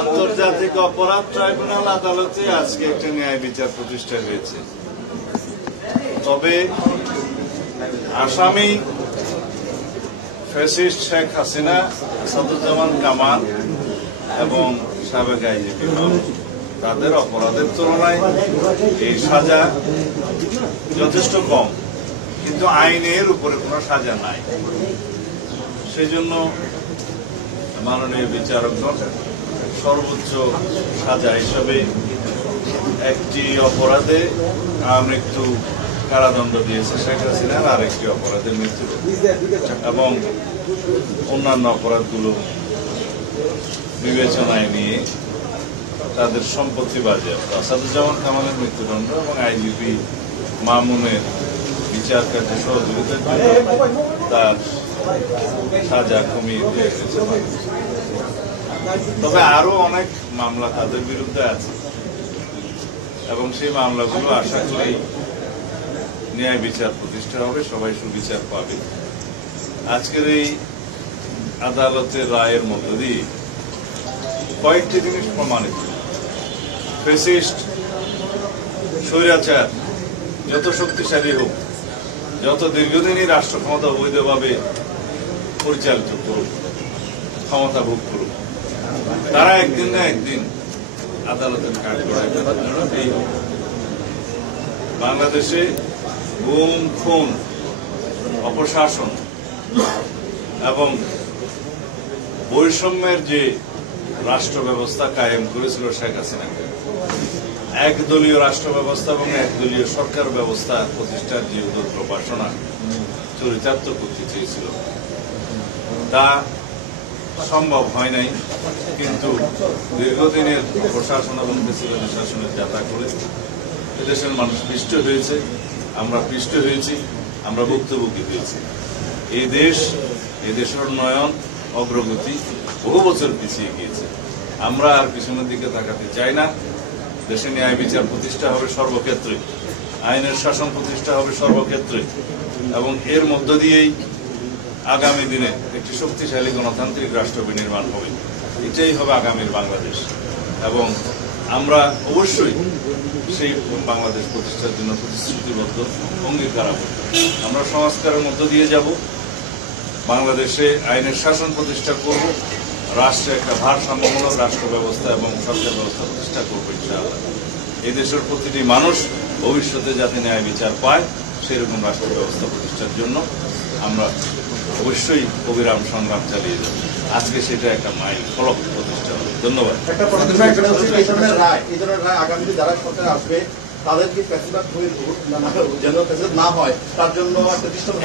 আন্তর্জাতিক অপরাধ ট্রাইব্যুনাল আদালতে আজকে একটা ন্যায় বিচার প্রতিষ্ঠা হয়েছে। তবে আসামি ফ্যাসিস্ট শেখ হাসিনা, আসাদুজ্জামান কামাল এবং সাবেক আইজিপি তাদের অপরাধের তুলনায় এই সাজা যথেষ্ট কম, কিন্তু আইনের উপরে কোনো সাজা নাই। সেই জন্য মাননীয় বিচারকগণ সর্বোচ্চ সাজা হিসাবে একটি অপরাধে মৃত্যু কারাদণ্ড দিয়েছে শেখ হাসিনার, আর একটি অপরাধে মৃত্যু এবং অন্যান্য অপরাধগুলো বিবেচনায় নিয়ে তাদের সম্পত্তি বাজেয়াপ্ত, আসাদুজ্জামান কামালের মৃত্যুদণ্ড এবং আইজিপি মামুনের বিচার কার্যে সহযোগিতার জন্য তার সাজা কমিয়ে দিয়ে গেছে। তবে আরো অনেক মামলা তাদের বিরুদ্ধে আছে এবং সেই মামলাগুলো আশা করি ন্যায় বিচার প্রতিষ্ঠা হবে, সবাই সুবিচার পাবে। আজকের এই আদালতের রায়ের মধ্য দিয়ে কয়েকটি জিনিস প্রমাণিত। ফ্যাসিস্ট স্বৈরাচার যত শক্তিশালী হোক, যত দীর্ঘদিনই রাষ্ট্র ক্ষমতা অবৈধভাবে পরিচালিত করুক, ক্ষমতা ভোগ করুক, তারা একদিন না একদিন আদালতের কাঠগড়ায় ফেলার জন্য এই বাংলাদেশে গুম, খুন, অপশাসন এবং বৈষম্যের যে রাষ্ট্র ব্যবস্থা কায়েম করেছিল শেখ হাসিনা, একদলীয় রাষ্ট্র ব্যবস্থা এবং একদলীয় সরকার ব্যবস্থা প্রতিষ্ঠার যে উদ্যোগ বাসনা চরিতার্থ করতে চেয়েছিল, তা সম্ভব হয় নাই। কিন্তু দীর্ঘদিনের প্রশাসন এবং প্রেসিডেন্টের শাসনের যাত্রা করে এদেশের মানুষ পিষ্ট হয়েছে, আমরা পিষ্ট হয়েছি, আমরা ভুক্তভোগী হয়েছি। এই দেশের উন্নয়ন অগ্রগতি বহু বছর পিছিয়ে গিয়েছে। আমরা আর পিছনের দিকে তাকাতে চাই না। দেশে ন্যায় বিচার প্রতিষ্ঠা হবে সর্বক্ষেত্রে, আইনের শাসন প্রতিষ্ঠা হবে সর্বক্ষেত্রে এবং এর মধ্য দিয়েই আগামী দিনে একটি শক্তিশালী গণতান্ত্রিক রাষ্ট্র বিনির্মাণ হবে। এটাই হবে আগামীর বাংলাদেশ এবং আমরা অবশ্যই সেই বাংলাদেশ প্রতিষ্ঠার জন্য প্রতিশ্রুতিবদ্ধ, অঙ্গীকারাবদ্ধ। আমরা সংস্কারের মধ্য দিয়ে যাব, বাংলাদেশে আইনের শাসন প্রতিষ্ঠা করব, রাষ্ট্রে একটা ভারসাম্যমূলক রাষ্ট্র ব্যবস্থা এবং সরকার ব্যবস্থা প্রতিষ্ঠা করবো ইনশাআল্লাহ। এই দেশের প্রতিটি মানুষ ভবিষ্যতে যাতে ন্যায় বিচার পায় সেরকম রাষ্ট্র ব্যবস্থা প্রতিষ্ঠার জন্য আমরা অবশ্যই অবিরাম সংগ্রাম চালিয়ে যাব। আজকে সেটা একটা মাইল ফলক প্রতিষ্ঠা হবে। ধন্যবাদ।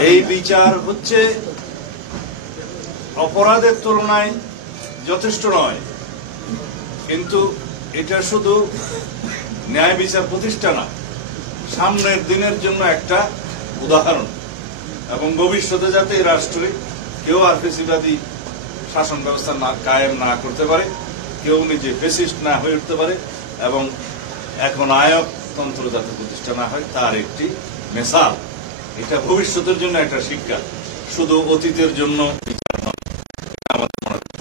এই বিচার হচ্ছে অপরাধের তুলনায় যথেষ্ট নয়, কিন্তু এটা শুধু ন্যায় বিচার প্রতিষ্ঠা না, সামনের দিনের জন্য একটা উদাহরণ এবং ভবিষ্যতে যাতে এই রাষ্ট্রে কেউ আর ফেসিবাদী শাসন ব্যবস্থা না কায়েম না করতে পারে, কেউ নিজে ফেসিস্ট না হয়ে উঠতে পারে এবং এখন আয়কতন্ত্র যাতে প্রতিষ্ঠা না হয় তার একটি মেসাল। এটা ভবিষ্যতের জন্য একটা শিক্ষা, শুধু অতীতের জন্য বিচার নয়। আমাদের মনে রাখতে